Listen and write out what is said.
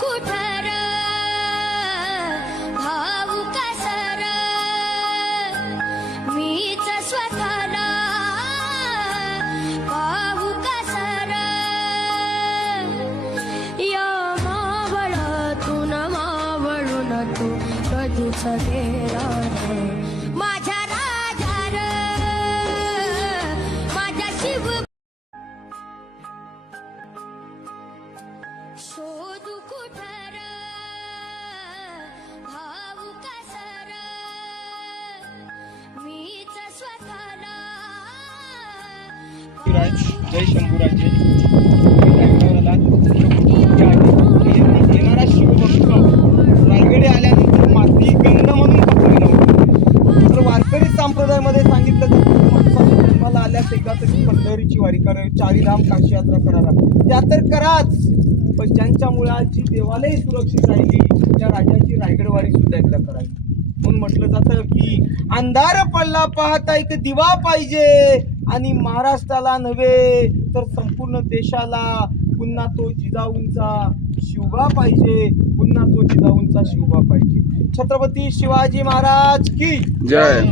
कुठर भाऊ कसर मीच स्वतःला भाऊ कसर या मावळातून मावळून तू कधीच गेला माझ्या राजार माझ्या शिव शोधू कुठर भाऊ कसर मीच स्वतःला जय शंभूराजे येणारा शिवभक्त रायगडे आल्यानंतर माती गंध म्हणून पकडलं नव्हतं. तर वारकरी संप्रदायामध्ये सांगितलं जातं तुम्हाला आल्यास एकदा तरी पंढरीची वारी करावी, चारीधाम काशी यात्रा करायला, त्या तर कराच, पण ज्यांच्या मुळाची देवालय सुरक्षित राहिली त्या राजाची रायगडवारी सुद्धा एकदा करावी. म्हणून म्हटलं जातं की अंधार पडला पाहता एक दिवा पाहिजे, आणि महाराष्ट्राला नव्हे तर संपूर्ण देशाला पुन्हा तो जिजाऊंचा शिवबा पाहिजे, पुन्हा तो जिजाऊंचा शिवबा पाहिजे. छत्रपती शिवाजी महाराज की जय.